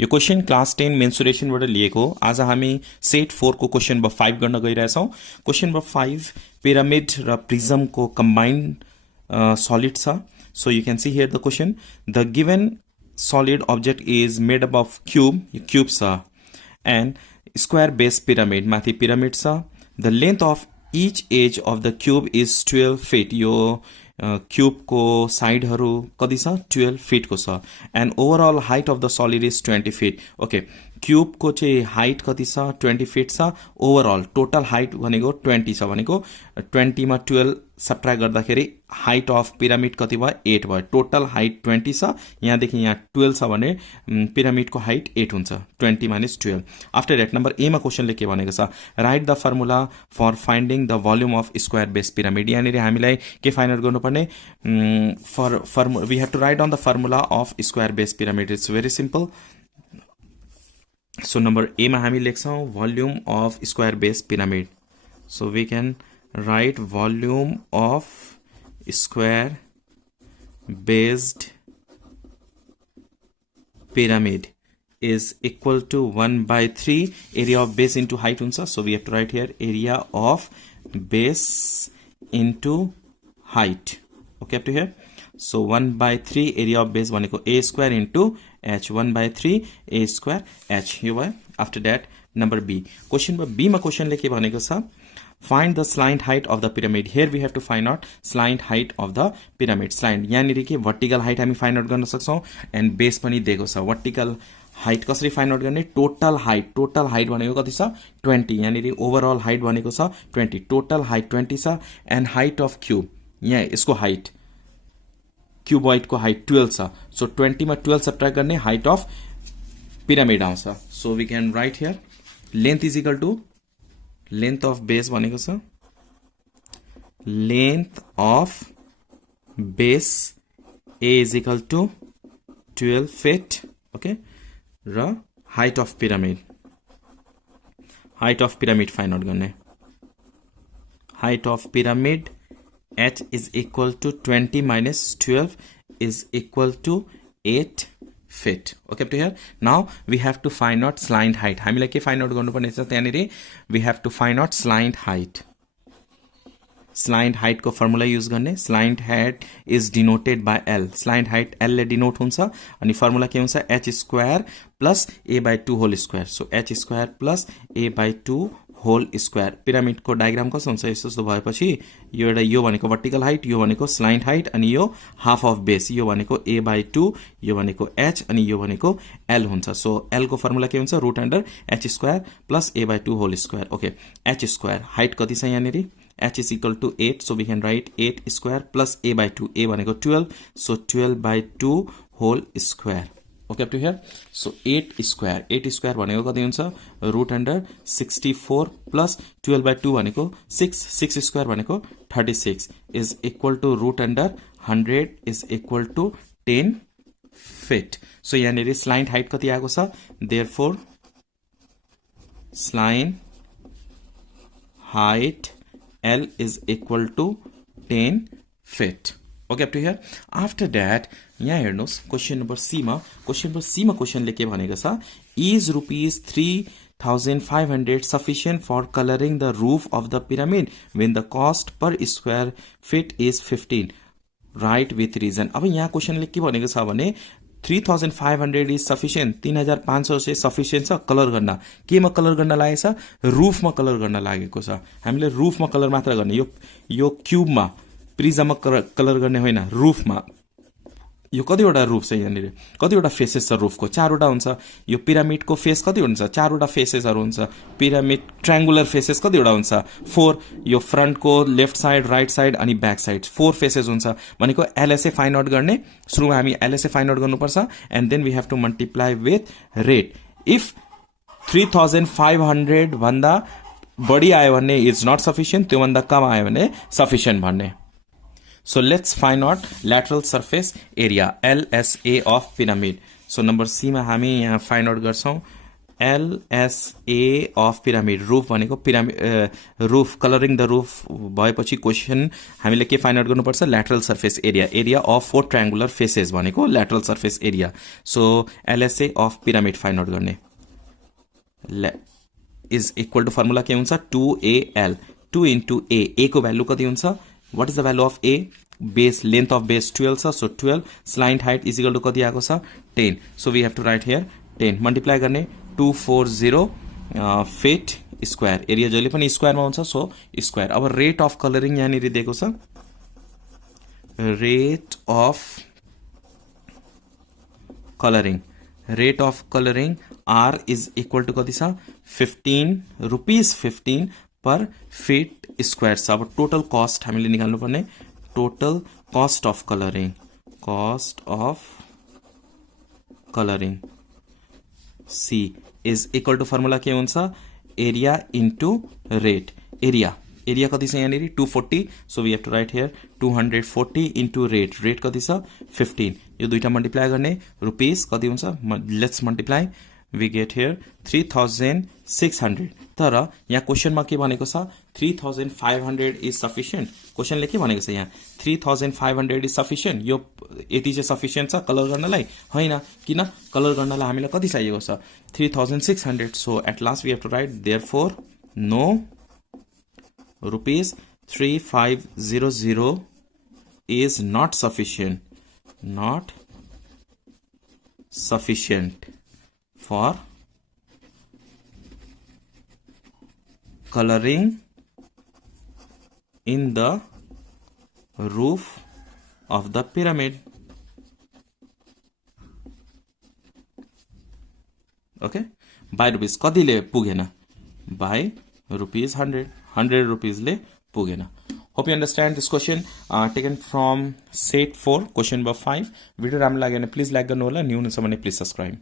यो question class 10 मेन्सुरेसनबाट लिएको हो। आज हामी सेट 4 को क्वेसन नम्बर 5 गर्न गइरहेछौँ। क्वेसन नम्बर 5 पिरामिड र प्रिजमको कम्बाइन्ड सलिड छ। So you can see here the question, the given solid object is made up of cube छ and square base pyramid माथि pyramid छ। the length of each edge of the cube is 12 feet। यो cube को साइडहरु कति छ 12 feet को छ and overall height of the solid is 20 feet। Okay cube को चाहिँ हाइट कति छ 20 फीट छ। ओभरअल टोटल हाइट भनेको 20 छ भनेको 20 मा 12 सब्ट्र्याक्ट गर्दाखेरि हाइट अफ पिरामिड कति भयो 8 भयो। टोटल हाइट 20 छ, यहाँदेखि यहाँ 12 छ भने पिरामिडको हाइट 8 हुन्छ। 20 minus 12। After that number A मा क्वेशनले के भनेको छ, write the formula for finding the volume of square base pyramid. यहाँनिर हामीलाई के फाइन्ड आउट गर्नुपर्ने, we have to write down the formula of square base pyramid. It's very simple. So number A मा हामी लेख्छौं volume of square base pyramid. So we can write volume of square based pyramid is equal to 1/3 area of base into height huncha। so we have to write here area of base into height। okay up to here। so 1/3 area of base भनेको a square into h। 1/3 a square h यो भयो। after that number b question b मा question ले के भनेको छ, find the slant height of the pyramid। here we have to find out slant height of the pyramid। slant यहाँनिर के vertical height हामी find out गर्न सक्छौं and base पनि दिएको छ। vertical height कसरी find out गर्ने, total height भनेको कति छ 20। यहाँनिर overall height भनेको छ 20, total height 20 छ and height of cube यहाँ यसको height cuboid को height 12 छ। so 20 मा 12 सब्ट्र्याक्ट गर्ने height of pyramid आउँछ। so we can write here length is equal to length of base भनेको छ length of base a is equal to 12 feet। okay र height of pyramid find out गर्ने, height of pyramid h is equal to 20 minus 12 is equal to 8 feet। okay up to here। now we have to find out slant height। हामीलाई के find out गर्नुपर्ने छ त्यहाँनिर, we have to find out slant height। slant height को formula use गर्ने, slant height is denoted by l। slant height l ले denote हुन्छ अनि फर्मुला के हुन्छ h square plus a/2 whole square. So h square plus a/2 whole square. Pyramid को diagram कस्तो हुन्छ यस्तो भएपछि यो एउटा यो भनेको वर्टिकल हाइट, यो भनेको स्लाइन्ट हाइट अनि यो हाफ अफ बेस, यो भनेको a/2, यो भनेको h अनि यो भनेको l हुन्छ। सो l को फर्मुला के हुन्छ root under h square plus a/2 whole square. Okay h square height कति छ यहाँनिर h is equal to 8। so we can write 8 square plus a/2, a भनेको 12, so 12/2 whole square. okay up to here। so 8 square भनेको कति हुन्छ root under 64 plus 12/2 भनेको 6 square भनेको 36 is equal to root under 100 is equal to 10 feet. So यहाँनिर slant height कति आएको छ, therefore slant height L is equal to 10 feet। okay up to here। after that यहाँ हेर्नुस् क्वेशन नम्बर सी मा क्वेशनले के भनेको छ, is rupees 3500 sufficient for coloring the roof of the pyramid when the cost per square feet is 15। write with reason। अब यहाँ क्वेशनले के भनेको छ भने 3500 इज सफिसिएन्ट, 3500 चाहिँ सफिसिएन्ट छ कलर गर्न। केमा कलर गर्न लागेको छ, रुफमा कलर गर्न लागेको छ। हामीले रुफमा कलर मात्र गर्ने, यो क्यूबमा प्रिजममा कलर गर्ने होइन, रुफमा। यो कतिवटा रुफ छ यहाँनिर, कतिवटा फेसेस छ रुफको, 4वटा हुन्छ। यो पिरामिडको फेस कतिवटा हुन्छ, 4वटा फेसेसहरु हुन्छ। पिरामिड ट्रायंगुलर फेसेस कतिवटा हुन्छ 4। यो फ्रन्टको लेफ्ट साइड, राइट साइड अनि ब्याक साइड 4 फेसेस हुन्छ भनेको एलएसए फाइन्ड आउट गर्ने। सुरुमा हामी एलएसए फाइन्ड आउट गर्नुपर्छ and then we have to multiply with rate. If 3500 भन्दा बढी आयो भने इट्स नट सफिसिएन्ट, त्यो भन्दा कम आयो भने सफिसिएन्ट भन्ने। So let's find out lateral surface area LSA of pyramid। so number C मा हामी यहाँ find out गर्छौं LSA अफ पिरामिड रुफ भनेको रुफ कलरिङ द रुफ भएपछि क्वेसन हामीले के फाइन्ड आउट गर्नुपर्छ lateral surface area area of 4 triangular faces भनेको lateral surface area so LSA of pyramid find out गर्ने इज इक्वल टु फर्मुला के हुन्छ 2AL 2 into A को भ्यालु कति हुन्छ what is the value of A base length of base 12 छ so 12 slant height is equal to कति आएको छ 10 so we have to write here 10 multiply गर्ने 240 फिट स्क्वायर एरिया जहिले पनि स्क्वायरमा हुन्छ सो स्क्वायर अब रेट अफ कलरिङ यहाँनिर दिएको छ rate of colouring R is equal to कति छ 15 रुपीस 15 पर फिट स्क्वायर छ अब टोटल कस्ट हामीले निकाल्नु पर्ने total cost of colouring C is equal to formula के हुन्छ एरिया इन्टु रेट एरिया कति छ यहाँनिर 240 so we have to write here 240 into rate कति छ 15 यो दुईटा मल्टिप्लाई गर्ने रुपीस कति हुन्छ let's multiply we get here 3600 तर यहाँ क्वेसनमा के भनेको छ 3500 इज सफिसिएन्ट क्वेसनले के भनेको छ यहाँ 3500 इज सफिसिएन्ट यो यति चाहिँ सफिसिएन्ट छ कलर गर्नलाई हैन किन कलर गर्नलाई हामीलाई कति चाहिएको छ 3600 so at last we have to write therefore no rupees 3500 is not sufficient for coloring in the roof of the pyramid. Okay, by rupees कतिले पुगेन by rupees 100 rupees ले पुगेन. Hope you understand this question taken from set 4 question number 5. Video राम्रो लाग्यो भने please like गर्नु होला, new हुनुहुन्छ भने please subscribe.